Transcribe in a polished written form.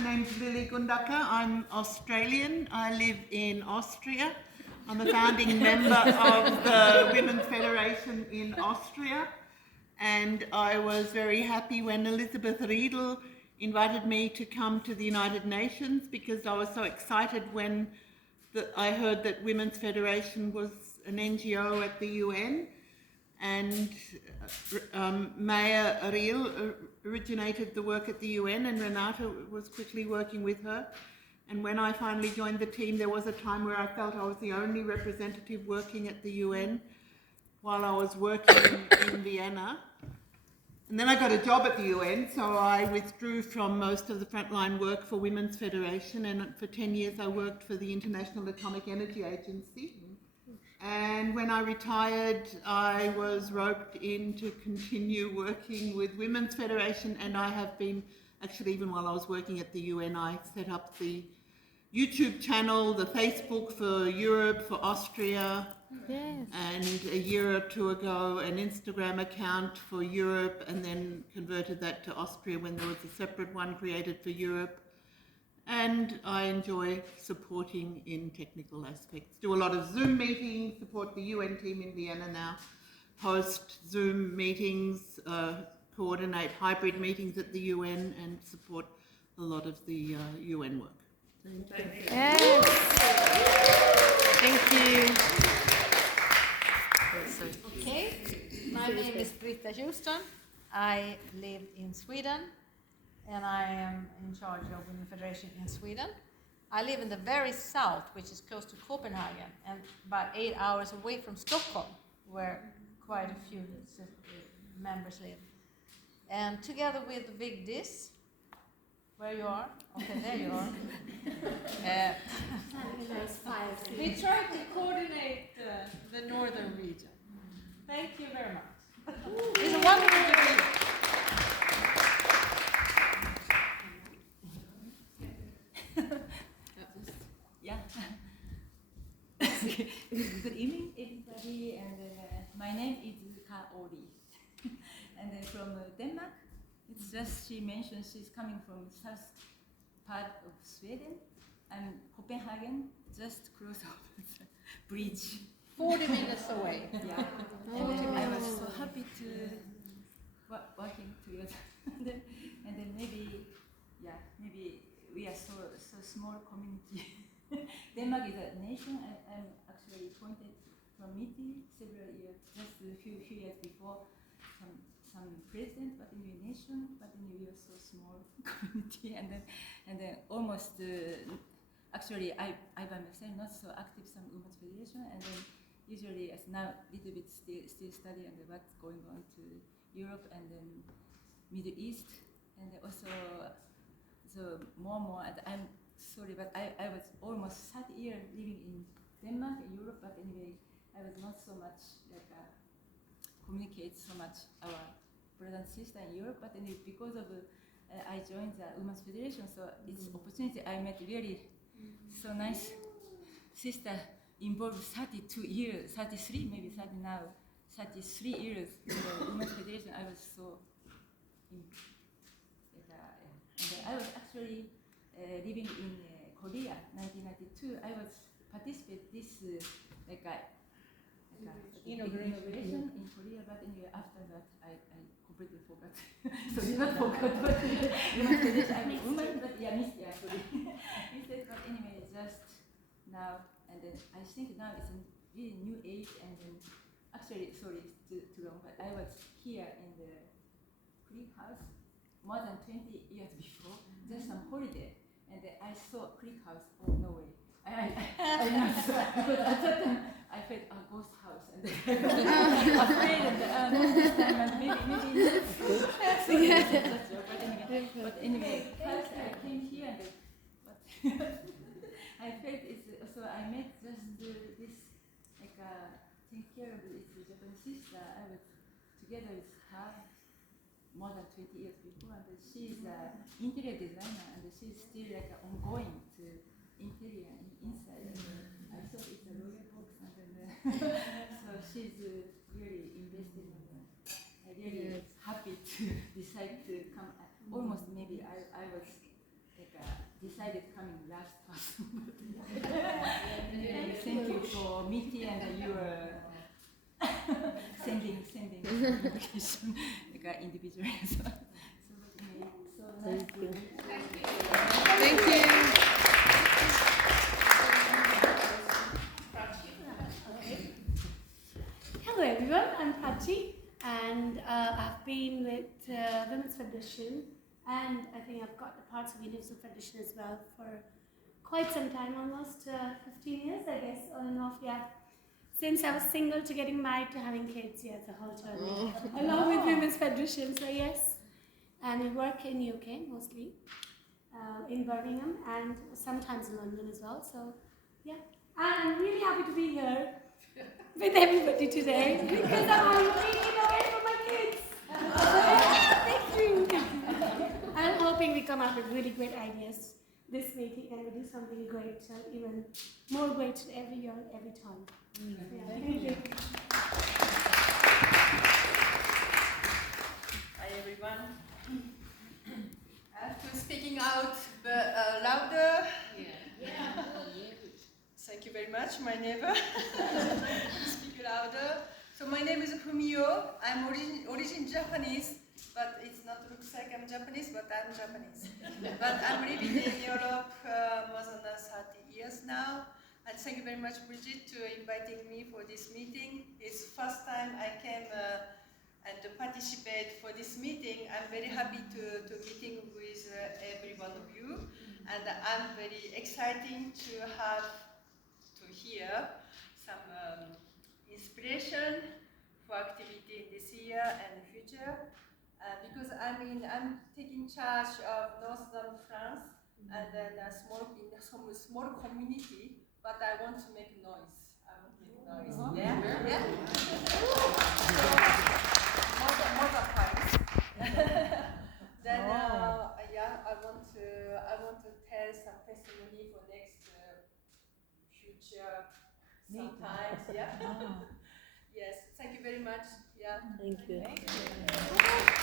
My name's Lily Gundaka. I'm Australian. I live in Austria. I'm a founding member of the Women's Federation in Austria, and I was very happy when Elizabeth Riedel invited me to come to the United Nations, because I was so excited when I heard that Women's Federation was an NGO at the UN, and Maya Ariel originated the work at the UN, and Renata was quickly working with her. And when I finally joined the team, there was a time where I felt I was the only representative working at the UN while I was working in Vienna. And then I got a job at the UN, so I withdrew from most of the frontline work for Women's Federation, and for 10 years I worked for the International Atomic Energy Agency. And when I retired, I was roped in to continue working with Women's Federation, and I have been, actually even while I was working at the UN, I set up the YouTube channel, the Facebook for Europe, for Austria, Yes. and a year or two ago an Instagram account for Europe, and then converted that to Austria when there was a separate one created for Europe. And I enjoy supporting in technical aspects. Do a lot of Zoom meetings, support the UN team in Vienna now, host Zoom meetings, coordinate hybrid meetings at the UN, and support a lot of the UN work. Yes. Thank you. Okay, my name is Britta Houston. I live in Sweden, and I am in charge of Women's Federation in Sweden. I live in the very south, which is close to Copenhagen, and about 8 hours away from Stockholm, where quite a few members live. And together with Vigdis, where you are? Okay, there you are. We try to coordinate the northern region. Thank you very much. It's a wonderful to be here. Yeah. Good evening, everybody. And my name is Kaori, and from Denmark. It's just she mentioned she's coming from south part of Sweden. I'm Copenhagen, just close of the bridge. 40 minutes away. Yeah. And I was so happy to working together. and then maybe we are so small community. Denmark is a nation, and I'm actually appointed from meeting several years, just a few years before, some president, but in a nation, but in we are so small community, and then almost actually I by myself not so active some Women's Federation, and then usually as now little bit still study and what's going on to Europe and then Middle East, and also so more. And I'm sorry, but I was almost 30 years living in Denmark, Europe, but anyway I was not so much like communicate so much our brother and sister in Europe, but anyway, because of I joined the Women's Federation, so it's opportunity. I met really so nice sister involved 32 years, 33 maybe 30 now, 33 years in the Women's Federation. I was so and I was actually living in Korea, 1992. I was participate this inauguration in Korea, but anyway after that I completely forgot. So not forgot, but Women's Federation. I'm a woman, but missed actually. But anyway, just now. And then I think now it's a really new age, and then actually, sorry, it's too long, but I was here in the Cleeve house more than 20 years before, just some holiday, and then I saw Cleeve house. Oh no way! I not saw, because at that time I felt a ghost house, and then I was afraid, and no, this time and maybe. But anyway, first I came here, and then, but I felt it's. So I met just this, take care of this Japanese sister. I was together with her more than 20 years before, and she's an interior designer, and she's still ongoing to interior and inside. And I thought it's a royal box, and then so she's really invested in I'm really happy to decide to come. Almost maybe I was decided coming last person. Thank you for meeting and your sending invitation individually as well. So nice. Thank you. Thank you. Hello everyone, I'm Prachi and I've been with Women's Federation and I think I've got the parts of Universal Federation as well for quite some time, almost 15 years I guess, on and off, yeah. Since I was single to getting married to having kids, yeah, it's a whole journey. Along with Women's Federation, so yes. And we work in UK mostly, in Birmingham and sometimes in London as well, so yeah. And I'm really happy to be here with everybody today because I'm taking away from my kids. Thank you. I'm hoping we come up with really great ideas this meeting and we do something great, even more great every year, every time. Yeah, thank you. Hi everyone. I have to speaking out louder. Thank you very much, my neighbor. Speak louder. So my name is Fumio. I'm origin Japanese, but it's not looks like I'm Japanese, but I'm Japanese. But I'm living in Europe more than 30 years now. And thank you very much, Brigitte, to inviting me for this meeting. It's first time I came and to participate for this meeting. I'm very happy to meeting with every one of you. And I'm very excited to have to hear some inspiration for activity in this year and future. Because I'm taking charge of northern France and then some small community, but I want to make noise. I want to make noise. Yeah? Yeah? So, more than Paris. Then yeah, I want to tell some testimony for next future sometimes. Yeah. Yes. Thank you very much. Yeah. Thank you. Thank you.